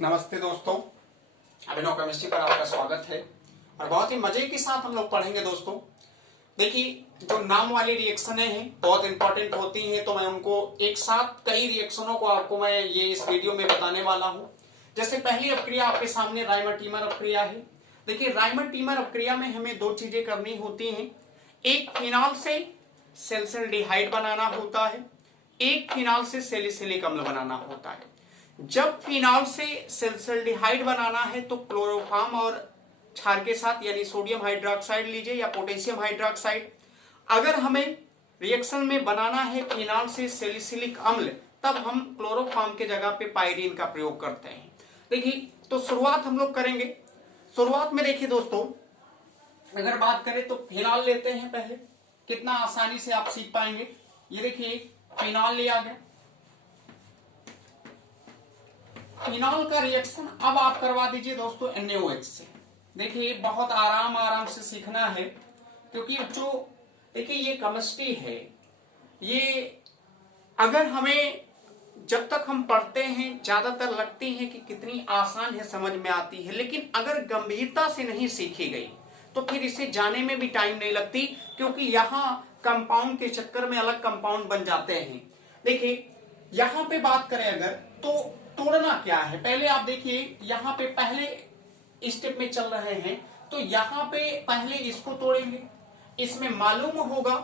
नमस्ते दोस्तों, अभिनव केमिस्ट्री पर आपका स्वागत है और बहुत ही मजे के साथ हम लोग पढ़ेंगे दोस्तों। देखिए, जो नाम वाली रिएक्शनें हैं बहुत इंपॉर्टेंट होती हैं, तो मैं उनको एक साथ कई रिएक्शनों को आपको मैं ये इस वीडियो में बताने वाला हूं। जैसे पहली अपक्रिया आपके सामने राइमर-टीमर अपक्रिया है। देखिए, राइमर-टीमर अपक्रिया में हमें दो चीजें करनी होती हैं। एक फिनॉल से सैलिसिलडिहाइड बनाना होता है, एक फिनॉल से सैलिसिलिक अम्ल बनाना होता है। जब फिनॉल से सैलिसिलडिहाइड बनाना है तो क्लोरोफॉर्म और क्षार के साथ यानी सोडियम हाइड्रोक्साइड लीजिए या पोटेशियम हाइड्रोक्साइड। अगर हमें रिएक्शन में बनाना है फिनॉल से सैलिसिलिक अम्ल, तब हम क्लोरोफॉर्म के जगह पे पायरीन का प्रयोग करते हैं। देखिए, तो शुरुआत हम लोग करेंगे। शुरुआत में देखिए दोस्तों, अगर बात करें तो फिनॉल लेते हैं पहले। कितना आसानी से आप सीख पाएंगे। ये देखिए, फिनॉल लिया गया। फिनॉल का रिएक्शन अब आप करवा दीजिए दोस्तों NaOH से। देखिए, बहुत आराम से सीखना है, क्योंकि जो देखिए ये केमिस्ट्री है, ये अगर हमें जब तक हम पढ़ते हैं ज्यादातर लगती है कि कितनी आसान है, समझ में आती है, लेकिन अगर गंभीरता से नहीं सीखी गई तो फिर इसे जाने में भी टाइम नहीं लगती, क्योंकि यहाँ कंपाउंड के चक्कर में अलग कंपाउंड बन जाते हैं। देखिए, यहाँ पे बात करें अगर, तो तोड़ना क्या है, पहले आप देखिए यहाँ पे पहले स्टेप में चल रहे हैं, तो यहाँ पे पहले इसको तोड़ेंगे। इसमें मालूम होगा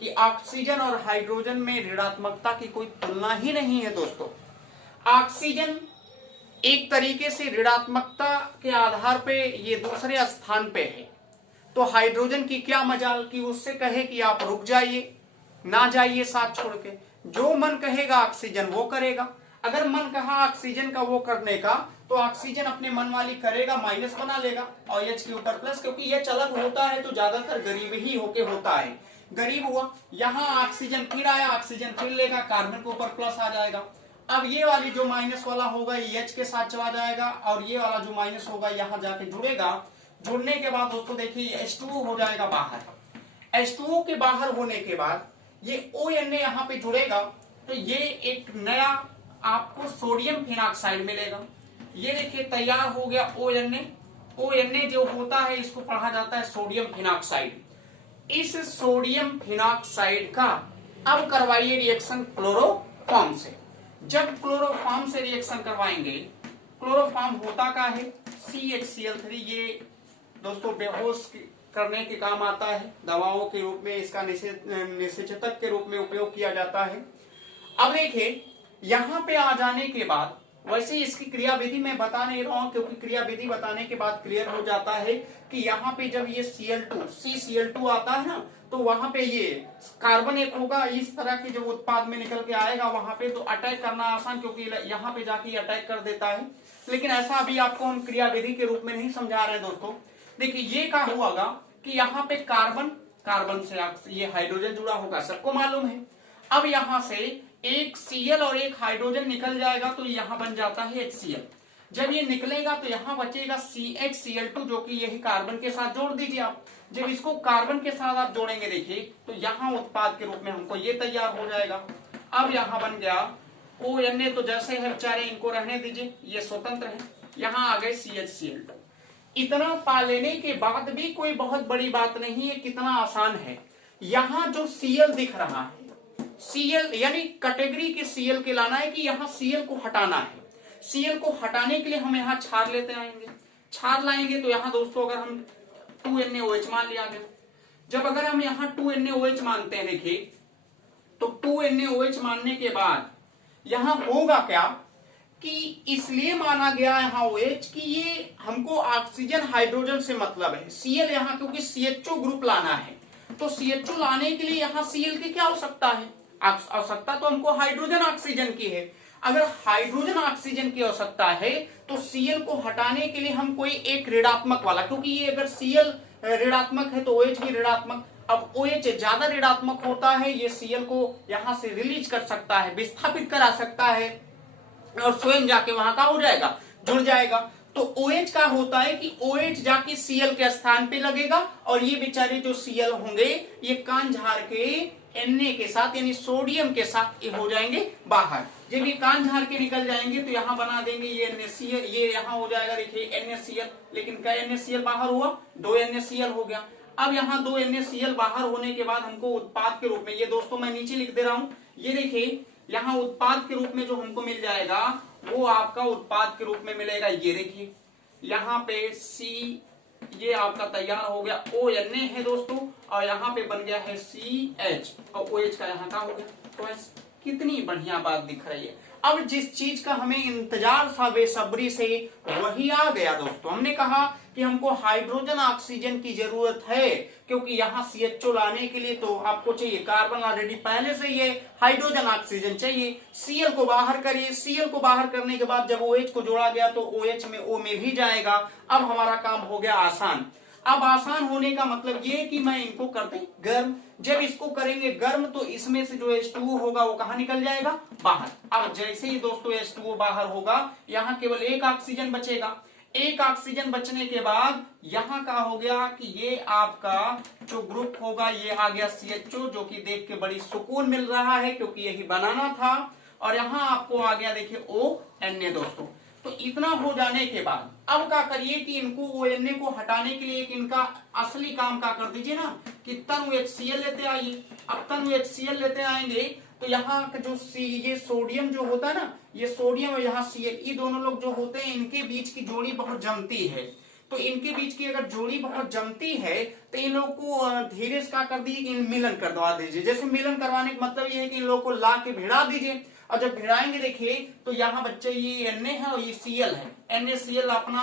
कि ऑक्सीजन और हाइड्रोजन में ऋणात्मकता की कोई तुलना ही नहीं है दोस्तों। ऑक्सीजन एक तरीके से ऋणात्मकता के आधार पे ये दूसरे स्थान पे है, तो हाइड्रोजन की क्या मजाल कि उससे कहे कि आप रुक जाइए, ना जाइए साथ छोड़ के। जो मन कहेगा ऑक्सीजन वो करेगा। अगर मन कहा ऑक्सीजन का वो करने का, तो ऑक्सीजन अपने मन वाली करेगा, माइनस बना लेगा और H के ऊपर प्लस, क्योंकि ये अलग होता है तो ज्यादातर गरीब ही होके होता है। गरीब हुआ, यहाँ ऑक्सीजन फिर आया, ऑक्सीजन फिर लेगा, कार्बन के ऊपर प्लस आ जाएगा। अब ये वाली जो माइनस वाला होगा ये H के साथ चला जाएगा, और ये वाला जो माइनस होगा यहाँ जाके जुड़ेगा। जुड़ने के बाद दोस्तों देखिए H2O हो जाएगा बाहर। H2O के बाहर होने के बाद ये ONA यहाँ पे जुड़ेगा, तो ये एक नया आपको सोडियम फिनॉक्साइड मिलेगा। ये देखिए तैयार हो गया ONA। ONA जो होता है इसको पढ़ा जाता है सोडियम फिनॉक्साइड। इस सोडियम फिनॉक्साइड का अब करवाइए रिएक्शन क्लोरोफॉर्म से। जब क्लोरोफॉर्म से रिएक्शन करवाएंगे, क्लोरोफॉर्म होता का है CHCl3। ये दोस्तों बेहोश करने के काम आता है, दवाओं के रूप में इसका निषेचक के रूप में उपयोग किया जाता है। अब देखिए, यहां पे आ जाने के बाद, वैसे इसकी क्रियाविधि मैं बता नहीं रहा हूं, क्योंकि क्रियाविधि बताने के बाद क्लियर हो जाता है कि यहाँ पे जब ये CCl2 आता है ना, तो वहां पे ये कार्बन एक होगा, इस तरह के जब उत्पाद में निकल के आएगा वहां पे, तो अटैक करना आसान, क्योंकि यहाँ पे जाके अटैक कर देता है। लेकिन ऐसा अभी आपको हम क्रियाविधि के रूप में नहीं समझा रहे हैं दोस्तों। देखिए, ये क्या हुआ कि यहाँ पे कार्बन से ये हाइड्रोजन जुड़ा होगा, सबको मालूम है। अब यहाँ से एक Cl और एक हाइड्रोजन निकल जाएगा, तो यहाँ बन जाता है HCl। जब ये निकलेगा तो यहाँ बचेगा CHCl2, जो कि यही कार्बन के साथ जोड़ दीजिए आप। जब इसको कार्बन के साथ आप जोड़ेंगे देखिए, तो यहाँ उत्पाद के रूप में हमको ये तैयार हो जाएगा। अब यहाँ बन गया ONA, तो जैसे है बेचारे, इनको रहने दीजिए, ये स्वतंत्र है। यहाँ आ गए CHCl2। इतना पा लेने के बाद भी कोई बहुत बड़ी बात नहीं है, कितना आसान है। यहाँ जो Cl दिख रहा है, Cl यानी कैटेगरी के Cl के लाना है कि यहाँ Cl को हटाना है। Cl को हटाने के लिए हम यहाँ क्षार लेते आएंगे। क्षार लाएंगे तो यहाँ दोस्तों अगर हम 2NaOH मान लिया गया। जब अगर हम यहाँ 2NaOH मानते हैं, देखिए, तो 2NaOH मानने के बाद यहाँ होगा क्या कि इसलिए माना गया यहाँ OH कि ये हमको ऑक्सीजन हाइड्रोजन से मतलब है। Cl यहाँ क्योंकि CHO ग्रुप लाना है, तो CHO लाने के लिए यहाँ Cl की क्या आवश्यकता है? आवश्यकता तो हमको हाइड्रोजन ऑक्सीजन की है। अगर हाइड्रोजन ऑक्सीजन की आवश्यकता है तो Cl को हटाने के लिए हम कोई एक ऋणात्मक वाला, क्योंकि ये अगर Cl ऋणात्मक है तो OH भी ऋणात्मक। अब OH ज्यादा ऋणात्मक होता है, ये Cl को यहां से रिलीज कर सकता है, विस्थापित करा सकता है, और स्वयं जाके वहां का हो जाएगा, जुड़ जाएगा। तो OH का होता है कि OH जाके Cl के स्थान पे लगेगा, और ये बेचारे जो Cl होंगे ये कान झाड़ के Na के साथ यानी सोडियम के साथ ये हो जाएंगे बाहर। जब ये कान झाड़ के निकल जाएंगे तो यहाँ बना देंगे ये NaCl, ये यहाँ हो जाएगा देखिए NaCl, लेकिन क्या NaCl बाहर हुआ, 2 NaCl हो गया। अब यहाँ 2 NaCl बाहर होने के बाद हमको उत्पाद के रूप में, ये दोस्तों मैं नीचे लिख दे रहा हूँ, ये देखिए यहाँ उत्पाद के रूप में जो हमको मिल जाएगा वो आपका उत्पाद के रूप में मिलेगा, ये देखिए यहाँ पे C, ये आपका तैयार हो गया ONA है दोस्तों, और यहाँ पे बन गया है CH और OH का यहाँ का हो गया। तो कितनी बढ़िया बात दिख रही है। अब जिस चीज का हमें इंतजार था बेसब्री से वही आ गया दोस्तों। हमने कहा कि हमको हाइड्रोजन ऑक्सीजन की जरूरत है, क्योंकि यहाँ CHO लाने के लिए तो आपको चाहिए कार्बन, ऑलरेडी पहले से ये हाइड्रोजन ऑक्सीजन चाहिए। Cl को बाहर करिए, Cl को बाहर करने के बाद जब OH को जोड़ा गया तो OH में O में भी जाएगा। अब हमारा काम हो गया आसान। अब आसान होने का मतलब ये कि मैं इनको कर दें गर्म। जब इसको करेंगे गर्म तो इसमें से जो H2O होगा वो कहाँ निकल जाएगा, बाहर। अब जैसे ही दोस्तों H2O बाहर होगा, यहाँ केवल एक ऑक्सीजन बचेगा। एक ऑक्सीजन बचने के बाद यहाँ का हो गया कि ये आपका जो ग्रुप होगा ये आ गया CHO, जो कि देख के बड़ी सुकून मिल रहा है क्योंकि यही बनाना था। और यहाँ आपको आ गया देखिए ONA दोस्तों। तो इतना हो जाने के बाद अब क्या करिए कि इनको ONA को हटाने के लिए इनका असली काम क्या कर दीजिए ना कि तनु HCl लेते आइए। अब तनु HCl लेते आएंगे तो यहाँ का जो ये सोडियम जो होता है ना, ये सोडियम और यहाँ Cl, ये दोनों लोग जो होते हैं इनके बीच की जोड़ी बहुत जमती है। तो इनके बीच की अगर जोड़ी बहुत जमती है तो इन लोग को धीरे से क्या कर दीजिए कि मिलन करवा दीजिए। जैसे मिलन करवाने का मतलब ये है कि इन लोग को ला के भिड़ा दीजिए। और जब भिड़ाएंगे देखिए तो यहाँ बच्चे ये Na है और ये Cl है। NaCl अपना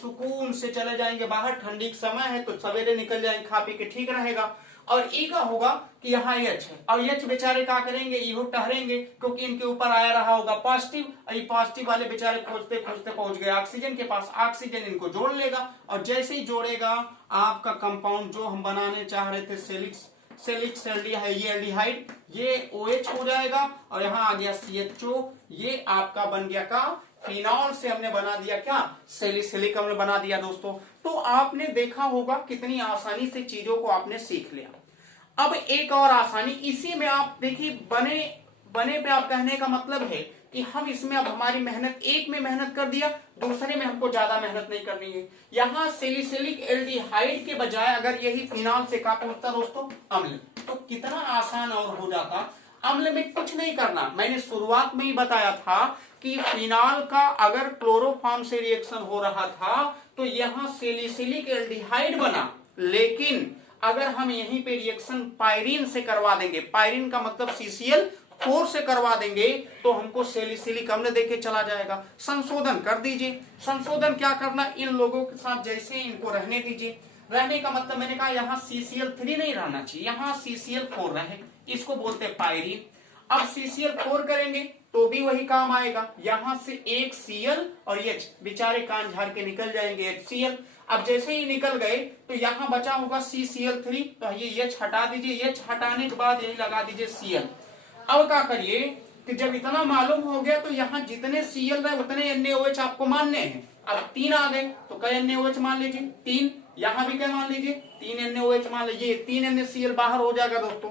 सुकून से चले जाएंगे बाहर, ठंडी का समय है तो सवेरे निकल जाएंगे, खा पी के ठीक रहेगा। और E का होगा कि यहाँ H है और H बेचारे क्या करेंगे, इहो टहरेंगे क्योंकि इनके ऊपर आया रहा होगा पॉजिटिव, और ये पॉजिटिव वाले बेचारे खोजते खोजते पहुंच गए ऑक्सीजन के पास। ऑक्सीजन इनको जोड़ लेगा और जैसे ही जोड़ेगा आपका कंपाउंड जो हम बनाने चाह रहे थे सेलिक्स एल्डिहाइड, ये OH हो जाएगा और यहाँ आ गया CHO, ये आपका बन गया का फिनॉल से हमने बना दिया क्या, सैलिसिलिक हमने बना दिया दोस्तों। तो आपने देखा होगा कितनी आसानी से चीजों को आपने सीख लिया। अब एक और आसानी इसी में आप देखिए, बने पे आप कहने का मतलब है कि हम इसमें अब हमारी मेहनत, एक में मेहनत कर दिया, दूसरे में हमको ज्यादा मेहनत नहीं करनी है। यहाँ सैलिसिलिक एल्डिहाइड के बजाय अगर यही फिनॉल से क्या पहुंचता दोस्तों, अम्ल, तो कितना आसान और हो जाता। अम्ल में कुछ नहीं करना, मैंने शुरुआत में ही बताया था कि फिनॉल का अगर क्लोरोफॉर्म से रिएक्शन हो रहा था तो यहाँ सैलिसिलिक एल्डिहाइड बना, लेकिन अगर हम यहीं पे रिएक्शन पायरीन से करवा देंगे, पायरीन का मतलब CCl4 से करवा देंगे तो हमको सैलिसिलिक अम्ल देके चला जाएगा। संशोधन कर दीजिए। संशोधन क्या करना, इन लोगों के साथ जैसे इनको रहने दीजिए। रहने का मतलब मैंने कहा यहाँ CCl3 नहीं रहना चाहिए, यहाँ CCl4 रहे, इसको बोलते हैं पायरीन। अब CCl4 करेंगे तो भी वही काम आएगा, यहाँ से एक Cl और H बेचारे कान झाड़ के निकल जाएंगे HCl। अब जैसे ही निकल गए तो यहाँ बचा होगा CCl3, तो ये H हटा दीजिए। H हटाने के बाद यही लगा दीजिए Cl। अब क्या करिए कि जब इतना मालूम हो गया तो यहाँ जितने Cl रहे उतने NaOH आपको मानने हैं। अब 3 आ गए तो कई NaOH मान लीजिए, 3, यहाँ भी क्या मान लीजिए 3 NaOH मान लीजिए, 3 NaCl बाहर हो जाएगा दोस्तों।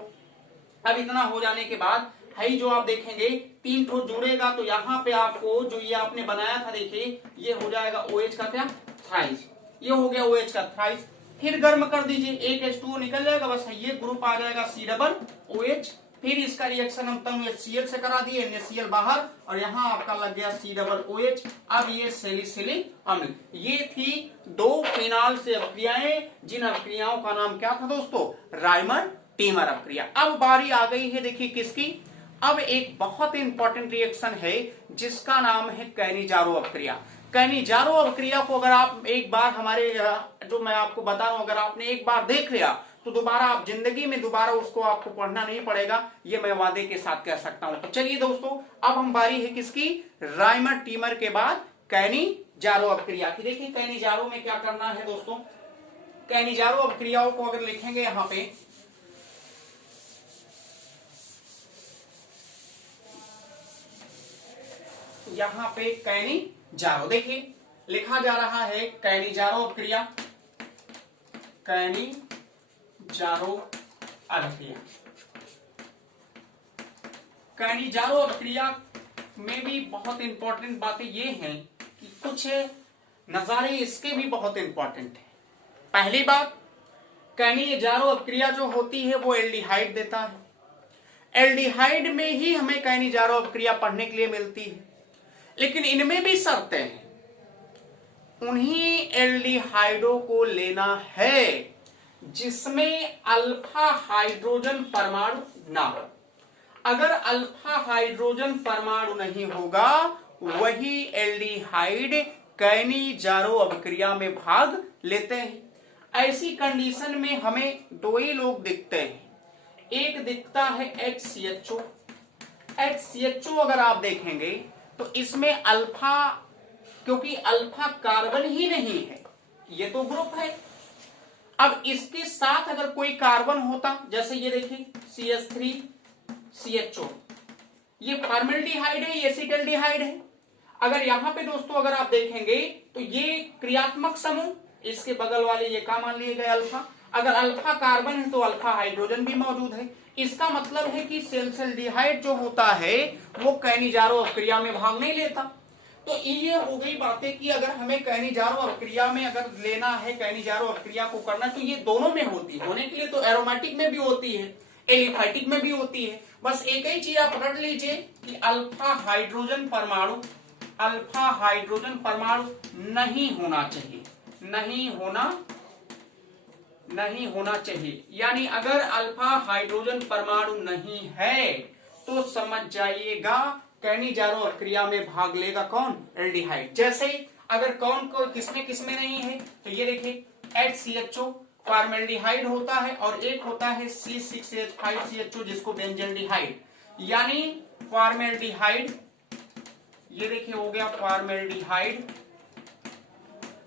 अब इतना हो जाने के बाद है जो आप देखेंगे 3 ठो जुड़ेगा तो यहाँ पे आपको जो ये आपने बनाया था देखिए ये हो जाएगा OH का क्या, थ्राइस, ये हो गया OH का थ्राइस। फिर गर्म कर दीजिए, एक H2O निकल जाएगा, बस ये ग्रुप आ जाएगा C+OH। फिर इसका रिएक्शन हम तनु HCl से करा दिए, NaCl बाहर और यहाँ आपका लग गया C+OH। अब ये सैलिसिलिक अम्ल। ये थी 2 फिनॉल से अपक्रियाएं, जिन अपक्रियाओं का नाम क्या था दोस्तों, राइमर टीमर अपक्रिया। अब बारी आ गई है देखिए किसकी, अब एक बहुत इंपॉर्टेंट रिएक्शन है जिसका नाम है कैनिजारो अपक्रिया। कैनिजारो अपक्रिया को अगर आप एक बार हमारे जो मैं आपको बता रहा हूं अगर आपने एक बार देख लिया तो दोबारा आप जिंदगी में दोबारा उसको आपको पढ़ना नहीं पड़ेगा, ये मैं वादे के साथ कह सकता हूं। तो चलिए दोस्तों, अब हम बारी है किसकी, राइमर टीमर के बाद कैनिजारो अपक्रिया की। देखिए कैनिजारो में क्या करना है दोस्तों, कैनिजारो अपक्रियाओं को अगर लिखेंगे यहाँ पे यहाँ पे कैनिजारो, देखिए लिखा जा रहा है कैनिजारो अपक्रिया, कैनिजारो अपक्रिया। कैनिजारो अभिक्रिया में भी बहुत इंपॉर्टेंट बातें ये हैं कि कुछ नजारे इसके भी बहुत इंपॉर्टेंट है। पहली बात, कैनिजारो अभिक्रिया जो होती है वो एल्डिहाइड देता है। एल्डिहाइड में ही हमें कैनिजारो अभिक्रिया पढ़ने के लिए मिलती है, लेकिन इनमें भी शर्तें हैं। उन्हीं एल्डिहाइडों को लेना है जिसमें अल्फा हाइड्रोजन परमाणु ना हो। अगर अल्फा हाइड्रोजन परमाणु नहीं होगा, वही एल्डिहाइड कैनिजारो अभिक्रिया में भाग लेते हैं। ऐसी कंडीशन में हमें दो ही लोग दिखते हैं। एक दिखता है HCHO। HCHO अगर आप देखेंगे तो इसमें अल्फा, क्योंकि अल्फा कार्बन ही नहीं है, ये तो ग्रुप है। अब इसके साथ अगर कोई कार्बन होता, जैसे ये देखिए CH3CHO, ये फॉर्मेल्डिहाइड है, ये एसिटाल्डिहाइड है। अगर यहां पे दोस्तों अगर आप देखेंगे तो ये क्रियात्मक समूह, इसके बगल वाले ये का मान लिए गए अल्फा। अगर अल्फा कार्बन है तो अल्फा हाइड्रोजन भी मौजूद है। इसका मतलब है कि सेल्सल्डिहाइड जो होता है वो कैनिजारो अभिक्रिया में भाग नहीं लेता। तो ये हो गई बातें कि अगर हमें कैनिजारो अभिक्रिया में अगर लेना है, कैनिजारो अभिक्रिया को करना, तो ये दोनों में होती है। होने के लिए तो एरोमेटिक में भी होती है, एलिफैटिक में भी होती है। बस एक ही चीज आप रट लीजिए कि अल्फा हाइड्रोजन परमाणु नहीं होना चाहिए, नहीं होना चाहिए। यानी अगर अल्फा हाइड्रोजन परमाणु नहीं है तो समझ जाइएगा कैनिजारो अभिक्रिया में भाग लेगा कौन? एल्डिहाइड। जैसे अगर कौन को किसमें नहीं है तो ये देखिए HCHO फॉर्मेल्डिहाइड होता है और एक होता है C6H5CHO जिसको बेंजल्डिहाइड। यानी फॉर्मेल्डिहाइड, ये देखिए हो गया फॉर्मेल्डिहाइड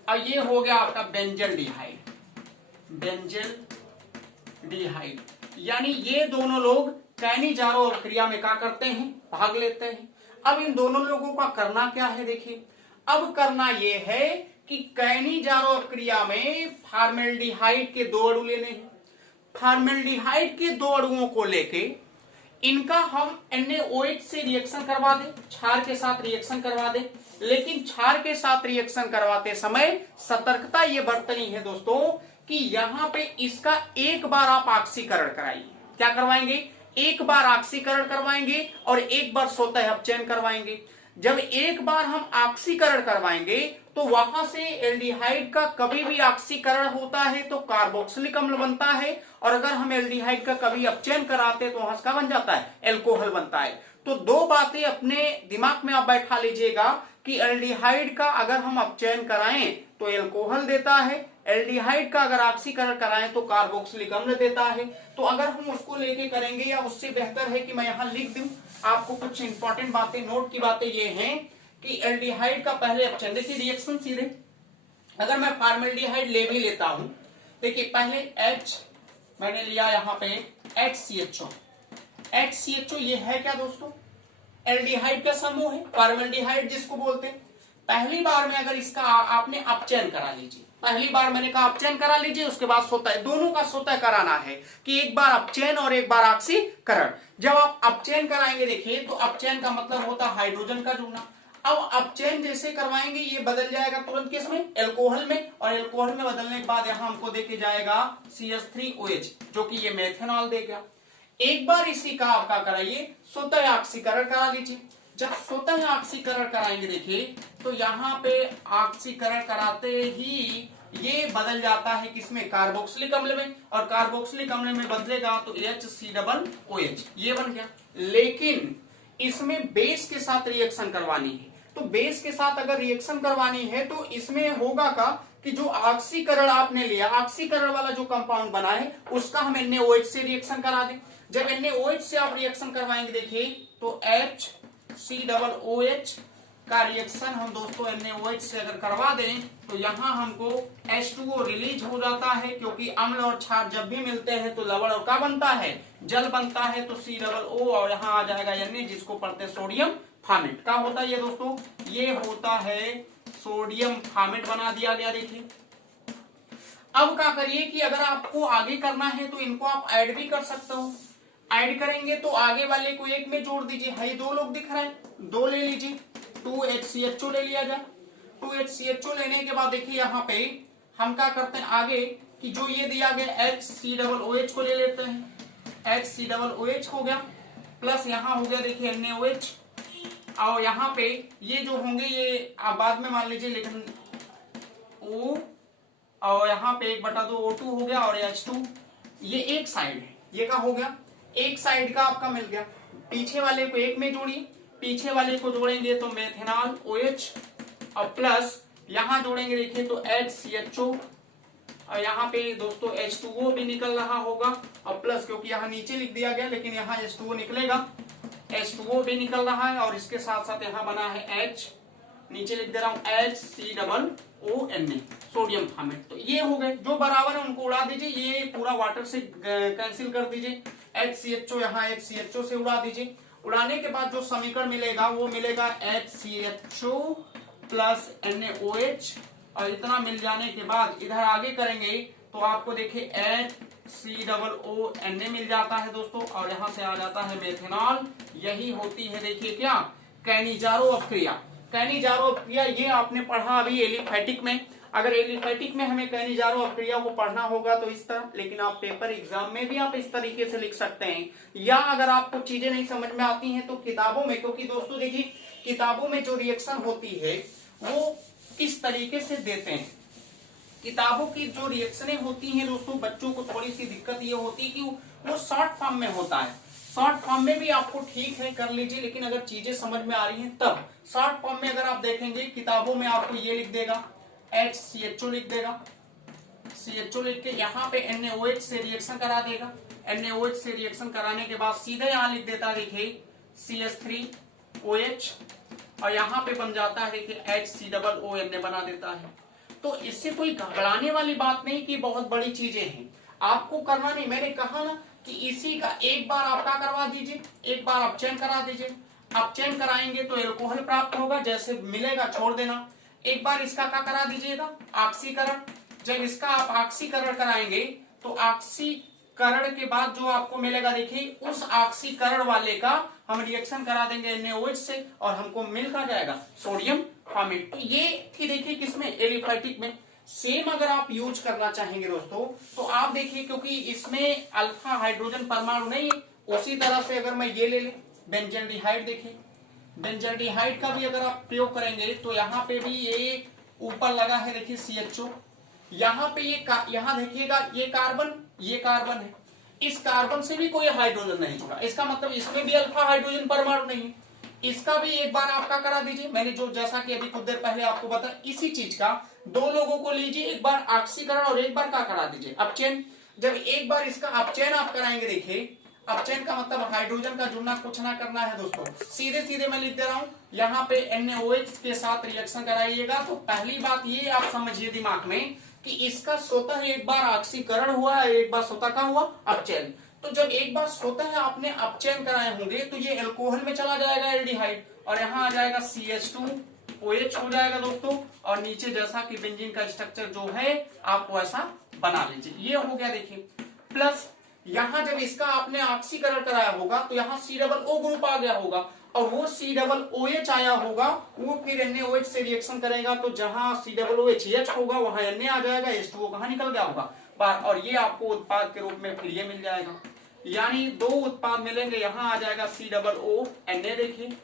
और ये हो गया आपका बेंजल्डिहाइड। यानी ये दोनों लोग कैनिजारो अभिक्रिया में क्या करते हैं? भाग लेते हैं। अब इन दोनों लोगों का करना क्या है? देखिए, अब करना ये है कि कैनिजारो अभिक्रिया में फॉर्मेल्डिहाइड के दो अणु लेने हैं। फॉर्मेल्डिहाइड के दो अणुओं को लेके इनका हम NaOH से रिएक्शन करवा दें, क्षार के साथ रिएक्शन करवा दें। लेकिन क्षार के साथ रिएक्शन करवाते समय सतर्कता ये बरतनी है दोस्तों कि यहां पे इसका एक बार आप ऑक्सीकरण कराइए। क्या करवाएंगे? एक बार ऑक्सीकरण करवाएंगे और एक बार स्वतः अपचयन करवाएंगे। जब एक बार हम ऑक्सीकरण करवाएंगे तो वहां से एल्डिहाइड का कभी भी ऑक्सीकरण होता है तो कार्बोक्सिलिक अम्ल बनता है, और अगर हम एल्डिहाइड का कभी अपचयन कराते तो वहां का बन जाता है एल्कोहल बनता है। तो दो बातें अपने दिमाग में आप बैठा लीजिएगा कि एल्डिहाइड का अगर हम अपचयन कराएं तो एल्कोहल देता है, एल्डिहाइड का अगर ऑक्सीकरण कराएं तो कार्बोक्सिलिक अम्ल देता है। तो अगर हम उसको लेके करेंगे, या उससे बेहतर है कि मैं यहां लिख दूं आपको कुछ इंपॉर्टेंट बातें, नोट की बातें ये हैं कि एल्डिहाइड का पहले अपचयन, देखिए रिएक्शन सीधे अगर मैं फॉर्मेल्डिहाइड ले भी लेता हूं, देखिए पहले H मैंने लिया यहां पे HCHO ये है क्या दोस्तों? एल्डिहाइड का समूह है, फॉर्मेल्डिहाइड जिसको बोलते हैं। पहली बार में अगर इसका आपने अपचयन करा लीजिए, पहली बार मैंने कहा अपचयन करा लीजिए, उसके बाद स्वतः, दोनों का स्वतः कराना है कि एक बार अपचयन और एक बार ऑक्सीकरण। जब आप अपचयन कराएंगे, देखिए तो अपचयन का मतलब होता है हाइड्रोजन का जुड़ना। अब अपचयन जैसे करवाएंगे ये बदल जाएगा तुरंत किसमें? एल्कोहल में, और एल्कोहल में बदलने के बाद यहां हमको देके जाएगा CH3OH जो कि ये मेथेनॉल देगा। एक बार इसी का आपका कराइए, स्वतः ऑक्सीकरण करा लीजिए। जब स्वतः ऑक्सीकरण कराएंगे देखिए तो यहाँ पे ऑक्सीकरण कराते ही ये बदल जाता है किसमें? कार्बोक्सिलिक अम्ल में, और कार्बोक्सिलिक अम्ल में बदलेगा तो HCOOH ये बन गया। लेकिन इसमें बेस के साथ रिएक्शन करवानी है, तो बेस के साथ अगर रिएक्शन करवानी है तो इसमें होगा का कि जो ऑक्सीकरण आपने लिया, ऑक्सीकरण वाला जो कंपाउंड बना है उसका हम NaOH से रिएक्शन करा दें। जब NaOH से आप रिएक्शन करवाएंगे देखिए तो HCOOH का रिएक्शन हम दोस्तों NaOH से अगर करवा दें तो यहां हमको H2O रिलीज हो जाता है, क्योंकि अम्ल और क्षार जब भी मिलते हैं तो लवण और क्या बनता है? जल बनता है। तो COO और यहां आ जाएगा Na जिसको पढ़ते हैं सोडियम फॉर्मेट। क्या होता है ये दोस्तों? ये होता है सोडियम फॉर्मेट बना दिया गया। देखिए अब क्या करिए कि अगर आपको आगे करना है तो इनको आप ऐड भी कर सकते हो। ऐड करेंगे तो आगे वाले को एक में जोड़ दीजिए, है 2 लोग दिख रहे हैं, 2 ले लीजिए, 2HCHO ले लिया जाए। 2HCHO लेने के बाद देखिए यहाँ पे हम क्या करते हैं आगे कि जो ये दिया गया HCOOH को ले लेते हैं, HCOOH हो गया, प्लस यहाँ हो गया देखिए NaOH, और यहाँ पे ये जो होंगे ये आप बाद में मान लीजिए, लेकिन O और यहाँ पे 1/2 O2 हो गया और H2, ये एक साइड है, ये क्या हो गया, एक साइड का आपका मिल गया। पीछे वाले को एक में जोड़िए, पीछे वाले को जोड़ेंगे तो मेथेनॉल OH, और प्लस यहां जोड़ेंगे देखिए तो HCHO, और यहाँ पे दोस्तों H2O भी निकल रहा होगा, और प्लस क्योंकि यहाँ नीचे लिख दिया गया लेकिन यहाँ H2O निकलेगा, H2O भी निकल रहा है, और इसके साथ साथ यहाँ बना है H, नीचे लिख दे रहा हूं HCOONA, सोडियम फॉर्मेट। तो ये हो गए, जो बराबर है उनको उड़ा दीजिए, ये पूरा वाटर से कैंसिल कर दीजिए, HCHO यहाँ HCHO से उड़ा दीजिए। उड़ाने के बाद जो समीकरण मिलेगा वो मिलेगा HCHO प्लस NaOH, और इतना मिल जाने के बाद इधर आगे करेंगे तो आपको देखिए HCOONA मिल जाता है दोस्तों, और यहाँ से आ जाता है मेथेनॉल। यही होती है देखिए क्या, कैनिजारो अपक्रिया। कैनिजारो अपक्रिया ये आपने पढ़ा अभी एलिफैटिक में। अगर एलिफैटिक में हमें कैनिजारो अपक्रिया को पढ़ना होगा तो इस तरह, लेकिन आप पेपर एग्जाम में भी आप इस तरीके से लिख सकते हैं, या अगर आपको चीजें नहीं समझ में आती हैं तो किताबों में, क्योंकि दोस्तों देखिए किताबों में जो रिएक्शन होती है वो किस तरीके से देते हैं, किताबों की जो रिएक्शनें होती हैं दोस्तों, बच्चों को थोड़ी सी दिक्कत ये होती है कि वो शॉर्ट फॉर्म में होता है। शॉर्ट फॉर्म में भी आपको ठीक है कर लीजिए, लेकिन अगर चीजें समझ में आ रही हैं तब। शॉर्ट फॉर्म में अगर आप देखेंगे किताबों में आपको ये लिख देगा HCHO लिख देगा, CHO लिख के यहाँ पे NaOH से रिएक्शन करा देगा, NaOH से रिएक्शन कराने के बाद सीधे यहाँ लिख देता है देखिए CH3OH, और यहाँ पे बन जाता है देखिए HCOONA बना देता है। तो इससे कोई घबराने वाली बात नहीं कि बहुत बड़ी चीजें हैं, आपको करना नहीं। मैंने कहा ना कि इसी का एक बार आप क्या करवा दीजिए, एक बार अपचयन करा दीजिए। अपचयन कराएंगे तो एल्कोहल प्राप्त होगा, जैसे मिलेगा छोड़ देना। एक बार इसका क्या करा दीजिएगा, ऑक्सीकरण। जब इसका आप ऑक्सीकरण कराएंगे तो ऑक्सीकरण के बाद जो आपको मिलेगा देखिए उस ऑक्सीकरण वाले का हम रिएक्शन करा देंगे NaOH से, और हमको मिल का जाएगा सोडियम फॉर्मेट। तो ये थी देखिए किसमें, एलिफैटिक में। सेम अगर आप यूज करना चाहेंगे दोस्तों तो आप देखिए, क्योंकि इसमें अल्फा हाइड्रोजन परमाणु नहीं है, उसी तरह से अगर मैं ये ले लें बेंजल्डिहाइड, देखिए बेंजल्डिहाइड का भी अगर आप प्रयोग करेंगे तो यहाँ पे भी ये ऊपर लगा है देखिए CHO, यहाँ पे यहाँ देखिएगा ये कार्बन है, इस कार्बन से भी कोई हाइड्रोजन नहीं जुड़ा, इसका मतलब इसमें भी अल्फा हाइड्रोजन परमाणु नहीं है। इसका भी एक बार आपका करा दीजिए, मैंने जो जैसा कि अभी कुछ देर पहले आपको बताया, इसी चीज का 2 लोगों को लीजिए, एक बार ऑक्सीकरण और एक बार क्या करा दीजिए अपचयन। जब एक बार इसका अपचयन आप कराएंगे, देखिए अपचयन का मतलब हाइड्रोजन का जुड़ना कुछ ना करना है दोस्तों, सीधे सीधे मैं लिख दे रहा हूं, यहाँ पे NaOH के साथ रिएक्शन कराइएगा। तो पहली बात ये आप समझिए दिमाग में कि इसका स्वतः एक बार ऑक्सीकरण हुआ है, एक बार स्वतः का हुआ अपचयन। तो जब एक बार स्वतः आपने अपचयन कराए होंगे तो ये एल्कोहल में चला जाएगा एल्डिहाइड, और यहाँ आ जाएगा CH2OH हो जाएगा दोस्तों, और नीचे जैसा कि बेंजीन का स्ट्रक्चर जो है आप वैसा बना लीजिए। ये हो गया देखिए, प्लस यहाँ जब इसका आपने ऑक्सीकरण कराया होगा तो यहाँ COO ग्रुप आ गया होगा, और वो COOH आया होगा, वो फिर NaOH से रिएक्शन करेगा, तो जहां COOH होगा वहां Na आ जाएगा, H2O कहाँ निकल गया होगा बाहर, और ये आपको उत्पाद के रूप में फिर ये मिल जाएगा। यानी 2 उत्पाद मिलेंगे, यहाँ आ जाएगा COONA देखिए,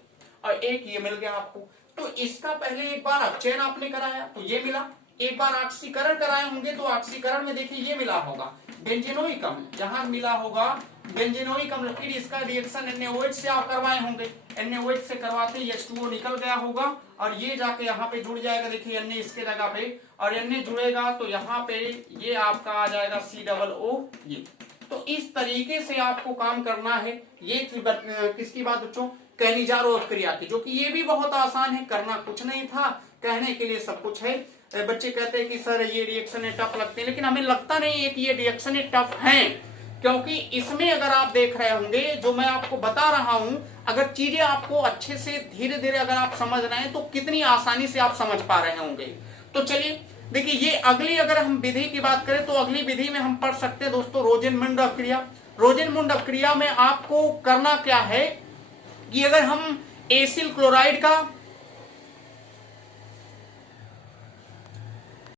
और एक ये मिल गया आपको। तो इसका पहले एक बार अपचयन आपने कराया तो ये मिला, एक बार ऑक्सीकरण कराए होंगे तो ऑक्सीकरण में देखिए ये मिला होगा बेंजीनोइक अम्ल, जहां मिला होगा बेंजीनोइक अम्ल, फिर इसका रिएक्शन NaOH से आप करवाए होंगे, NaOH से करवाते ही H2O निकल गया होगा, और ये जाके यहाँ पे जुड़ जाएगा देखिए Na इसके जगह पे, और Na जुड़ेगा तो यहाँ पे ये आपका आ जाएगा COO ये। तो इस तरीके से आपको काम करना है। ये किसकी बात बच्चों, कैनिजारो अपक्रिया की, जो कि ये भी बहुत आसान है, करना कुछ नहीं था, कहने के लिए सब कुछ है। बच्चे कहते हैं कि सर ये रिएक्शन टफ लगते हैं, लेकिन हमें लगता नहीं है कि ये रिएक्शन टफ हैं, क्योंकि इसमें अगर आप देख रहे होंगे जो मैं आपको बता रहा हूं, अगर चीजें आपको अच्छे से धीरे धीरे अगर आप समझ रहे हैं तो कितनी आसानी से आप समझ पा रहे होंगे। तो चलिए देखिए, ये अगली अगर हम विधि की बात करें तो अगली विधि में हम पढ़ सकते हैं दोस्तों रोजेनमुंड अपक्रिया। रोजेनमुंड अपक्रिया में आपको करना क्या है कि अगर हम एसिल क्लोराइड का